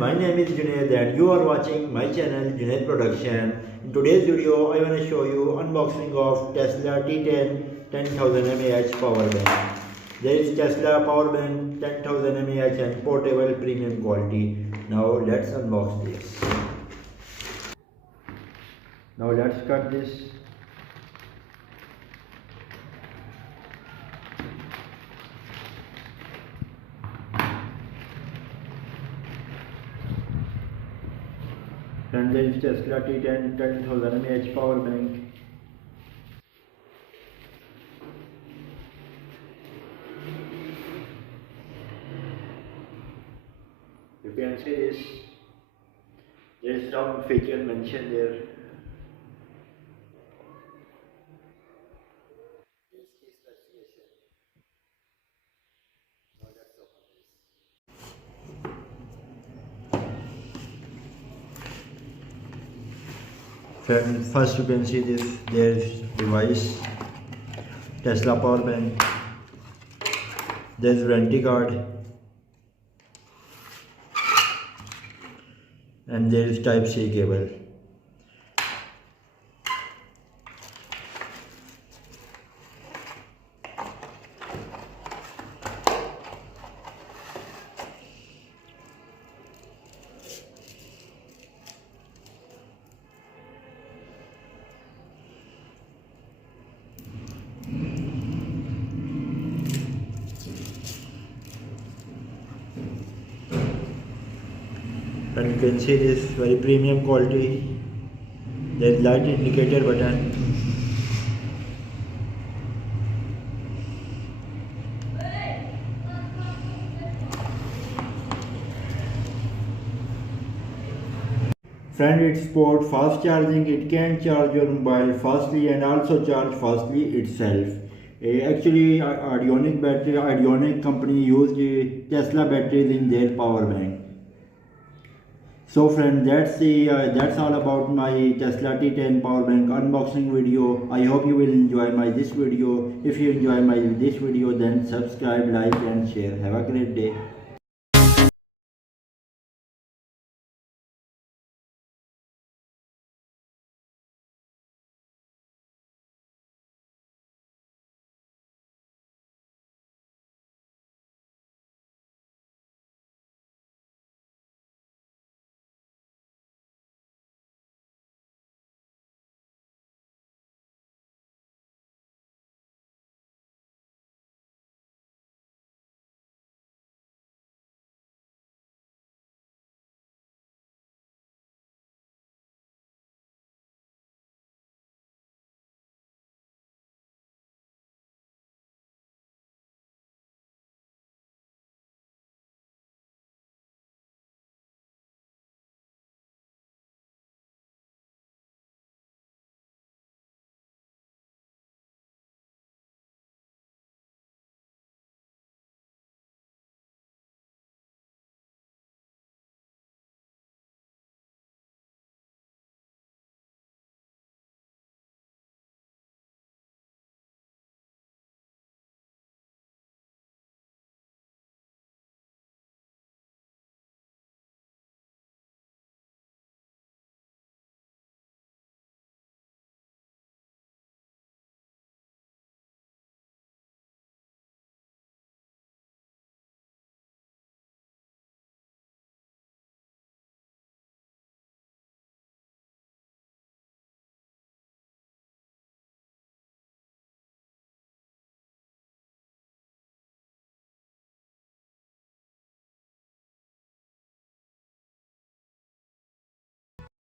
my name is Junaid and you are watching my channel Junaid Production. In today's video, I want to show you unboxing of Tesla T10 10,000 mAh power bank. There is Tesla power bank 10,000 mAh and portable premium quality. Now let's unbox this. Now let's cut this. And there is Tesla T10 10,000 mAh power bank. You can see this. There is some feature mentioned there. First you can see this, there is device, Tesla power bank, there is warranty card, and there is type C cable. And you can see this very premium quality. There is light indicator button. Friend, it supports fast charging. It can charge your mobile fastly and also charge fastly itself. Actually, Audionic company used Tesla batteries in their power bank. So friend, that's all about my Tesla T10 power bank unboxing video. I hope you will enjoy this video. If you enjoy this video, then subscribe, like and share. Have a great day.